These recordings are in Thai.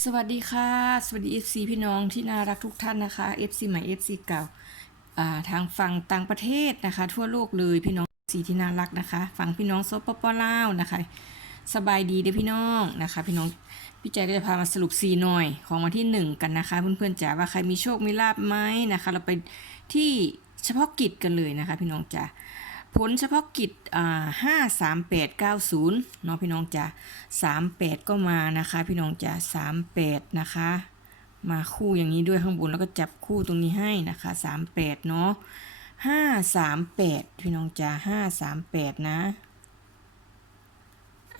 สวัสดีค่ะ สวัสดี FC พี่น้องที่น่ารักทุกท่านนะคะ FC ใหม่ FC เก่าอ่าทางฝั่งต่างประเทศนะคะ ทั่วโลกเลยพี่น้องสีที่น่ารักนะคะฝั่งพี่น้องโซปปลาวนะคะ สบายดีเด้อพี่น้องนะคะ พี่น้องพี่แจก็จะพามาสรุปซีหน่อยของวันที่หนึ่งกันนะคะ เพื่อนๆจ๋าว่าใครมีโชคมีลาบไหมนะคะ เราไปที่เฉพาะกิจกันเลยนะคะ พี่น้องจ๋า ผลเฉพาะกิจอ่าห้าสามแปดเก้าศูนย์เนาะพี่น้องจ๋าสามแปดก็มานะคะ พี่น้องจ๋าสามแปดนะคะ มาคู่อย่างนี้ด้วยข้างบนแล้วก็จับคู่ตรงนี้ให้นะคะสามแปดเนาะห้าสามแปดพี่น้องจ๋าห้าสามแปดนะ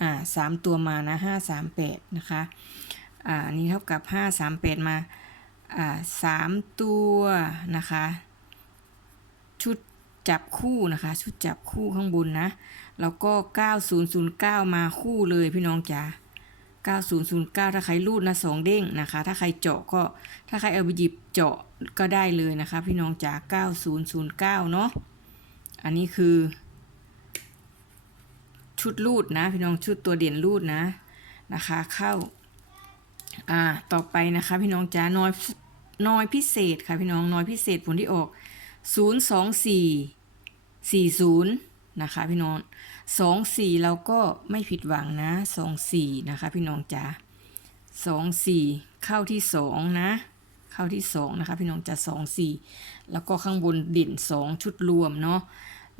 อ่าสามตัวมานะห้าสามแปดนะคะอ่านี่เท่ากับห้าสามแปดมาอ่าสามตัวนะคะ จับคู่นะคะ ชุดจับคู่ข้างบนนะ แล้วก็ 9009 มาคู่เลยพี่น้องจ๋า9009 ถ้าใครรูดนะสองเด้งนะคะ ถ้าใครเจาะก็ ถ้าใครเอาไปหยิบเจาะก็ได้เลยนะคะ พี่น้องจ๋า9009 เนาะ อันนี้คือ ชุดรูดนะ พี่น้องชุดตัวเด่นรูดนะนะคะ เข้า อ่า ต่อไปนะคะ พี่น้องจ๋าน้อยน้อยพิเศษค่ะพี่น้องน้อยพิเศษผลที่ออก 0 40 นะคะพี่น้อง2 4เราก็ไม่ผิดหวังนะ2 4นะคะพี่น้องจ๋า2 4เข้าที่2นะ เข้าที่2นะคะพี่น้องจ๋า2 4แล้วก็ข้างบนเด่น2ชุดรวมเนาะ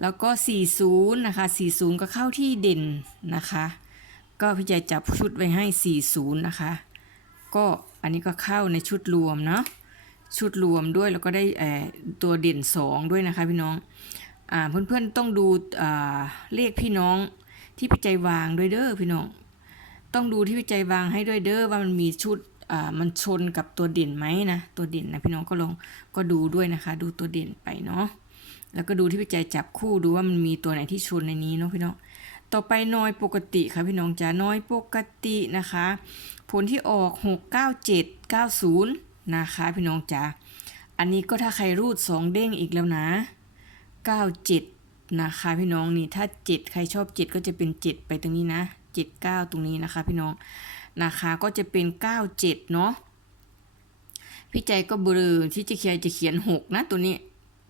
แล้วก็40นะคะ40ก็เข้าที่เด่นนะคะ ก็พี่ใจจับชุดไว้ให้40นะคะ ก็อันนี้ก็เข้าในชุดรวมเนาะชุดรวมด้วยแล้วก็ได้ตัวเด่น2ด้วยนะคะพี่น้อง เพื่อนๆต้องดูเลขพี่น้องที่พี่ใจวางด้วยเด้อพี่น้อง ต้องดูที่พี่ใจวางให้ด้วยเด้อว่ามันมีชุดมันชนกับตัวเด่นไหมนะตัวเด่นนะพี่น้องก็ลองก็ดูด้วยนะคะ ดูตัวเด่นไปเนาะแล้วก็ดูที่พี่ใจจับคู่ดูว่ามันมีตัวไหนที่ชนในนี้เนาะพี่น้องต่อไปน้อยปกติค่ะพี่น้องจ๋าน้อยปกตินะคะ ผลที่ออก 6 9 7 9 0 นะคะพี่น้องจ๋าอันนี้ก็ถ้าใครรูด 2 เด้งอีกแล้วนะ 97 นะคะพี่น้องนี่ถ้า 7 ใครชอบ 7 ก็จะเป็น 7 ไปตรงนี้นะ 7 9 ตรงนี้นะคะพี่น้องนะคะก็จะเป็น 97 เนาะพี่ใจก็เบลอที่จะเขียนจะเขียน 6 นะตัวนี้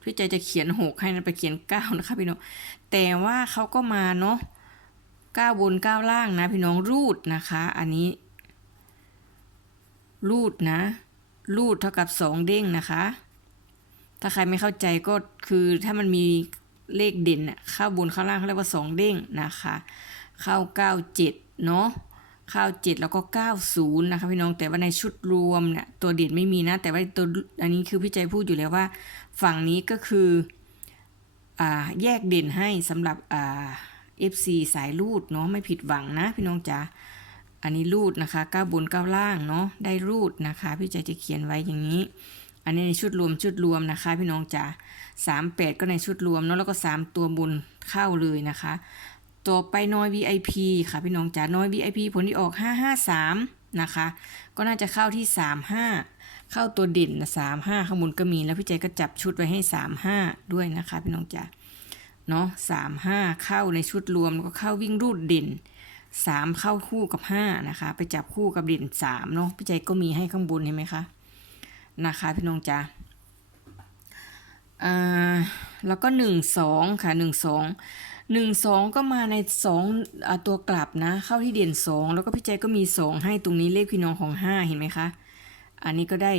พี่ใจจะเขียน 6 ให้นะไปเขียน 9 นะคะพี่น้องแต่ว่าเขาก็มาเนาะ9 บน 9 ล่างนะพี่น้องรูดนะคะ อันนี้ รูดนะ รูดเท่ากับสองเด้งนะคะ ถ้าใครไม่เข้าใจก็คือถ้ามันมีเลขเด่นน่ะเข้าบนเข้าล่างเขาเรียกว่าสองเด้งนะคะ เข้าเก้าเจ็ดเนาะเข้าเจ็ดแล้วก็เก้าศูนย์นะคะพี่น้องแต่ว่าในชุดรวมเนี่ยตัวเด่นไม่มีนะ แต่ว่าตัวอันนี้คือพี่ใจพูดอยู่แล้วว่า ฝั่งนี้ก็คืออ่าแยกเด่นให้สำหรับอ่า FC สายรูดเนาะไม่ผิดหวังนะพี่น้องจ๋าอันนี้รูดนะคะก้าวบนก้าวล่างเนาะได้รูดนะคะ พี่ใจจะเขียนไว้อย่างนี้ อันนี้ในชุดรวมชุดรวมนะคะ พี่น้องจ๋าสามแปดก็ในชุดรวมเนาะแล้วก็สามตัวบนเข้าเลยนะคะ ต่อไปน้อย VIP ค่ะพี่น้องจ๋าน้อย VIP ผลที่ออก 553 นะคะ ก็น่าจะเข้าที่ 35 เข้าตัวเด่นนะ35 ข้างบนก็มีแล้วพี่ใจก็จับชุดไว้ให้ 35 ด้วยนะคะ พี่น้องจ๋าเนาะ35 เข้าในชุดรวมแล้วก็เข้าวิ่งรูดเด่นสามเข้าคู่กับห้านะคะ ไปจับคู่กับเด่นสามเนาะพี่ใจก็มีให้ข้างบนเห็นไหมคะ นะคะพี่น้องจ๋าอ่าแล้วก็หนึ่งสองค่ะหนึ่งสองหนึ่งสองก็มาในสองตัวกลับนะ เข้าที่เด่นสองแล้วก็พี่ใจก็มีสองให้ตรงนี้เลขพี่น้องของห้าเห็นไหมคะอันนี้ก็ได้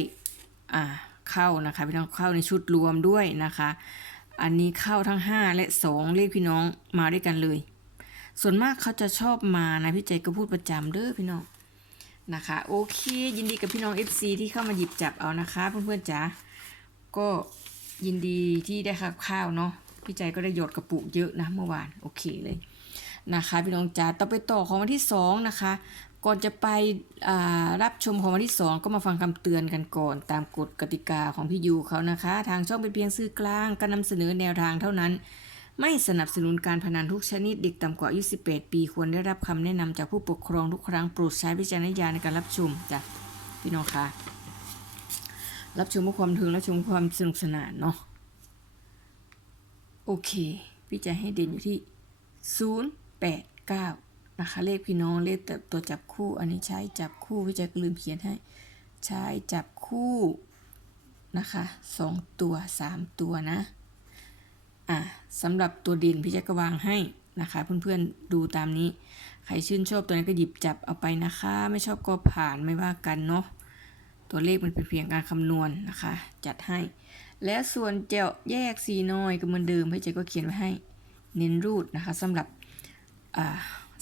อ่าเข้านะคะพี่น้องเข้าในชุดรวมด้วยนะคะ อันนี้เข้าทั้งห้าและสองเลขพี่น้องมาด้วยกันเลย ส่วนมากเขาจะชอบมานะพี่ใจก็พูดประจำเด้อพี่น้อง นะคะ โอเค ยินดีกับพี่น้อง FC ที่เข้ามาหยิบจับเอานะคะ เพื่อนๆจ๋าก็ยินดีที่ได้ข้าวเนาะพี่ใจก็ได้หยดกระปุกเยอะนะเมื่อวานโอเคเลยนะคะพี่น้องจ๋าต่อไปต่อของวันที่สองนะคะ ก่อนจะไปรับชมของวันที่สองก็มาฟังคำเตือนกันก่อน ตามกฎกติกาของพี่ยูเขานะคะ ทางช่องเป็นเพียงสื่อกลางการนำเสนอแนวทางเท่านั้น ไม่สนับสนุนการพนันทุกชนิดเด็กต่ำกว่าอายุ 18 ปี ควรได้รับคำแนะนำจากผู้ปกครองทุกครั้งโปรดใช้วิจารณญาณในการรับชมจ้ะพี่น้องคะรับชมเพื่อความบันเทิงรับชมความสนุกสนานเนาะโอเค พี่จะให้เด่นอยู่ที่ 0 8 9 นะคะ เลขพี่น้องเลขแต่ตัวจับคู่ อันนี้ใช้จับคู่พี่จ็คลืมเขียนให้ ใช้จับคู่นะคะสองตัวสามตัวนะ อะสำหรับตัวเด่นพี่แจ็คก็วางให้นะคะ เพื่อนๆดูตามนี้ ใครชื่นชอบตัวนั้นก็หยิบจับเอาไปนะคะ ไม่ชอบก็ผ่านไม่ว่ากันเนาะตัวเลขมันเป็นเพียงการคำนวณนะคะ จัดให้ และส่วนเจาะแยกสีน้อยก็เหมือนเดิมพี่แจ็คก็เขียนไว้ให้ เน้นรูดนะคะสำหรับ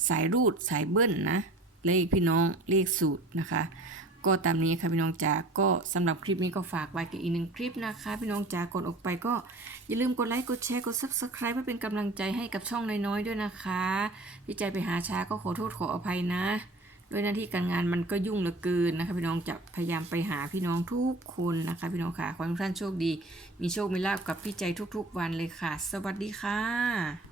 สายรูดสายเบิ้ลนะเลขพี่น้องเลขสูตรนะคะ ก็ตามนี้ค่ะพี่น้องจ๋าก็สำหรับคลิปนี้ก็ฝากไว้กับอีกหนึ่งคลิปนะคะ พี่น้องจ๋ากดออกไปก็อย่าลืมกดไลค์กดแชร์กด subscribe เพื่อเป็นกำลังใจให้กับช่องน้อยๆด้วยนะคะพี่ใจไปหาช้าก็ขอโทษขออภัยนะด้วยหน้าที่การงานมันก็ยุ่งเหลือเกินนะคะพี่น้องจะพยายามไปหาพี่น้องทุกคนนะคะ พี่น้องค่ะขอให้ทุกท่านโชคดี มีโชคมีลาภกับพี่ใจทุกๆวันเลยค่ะ สวัสดีค่ะ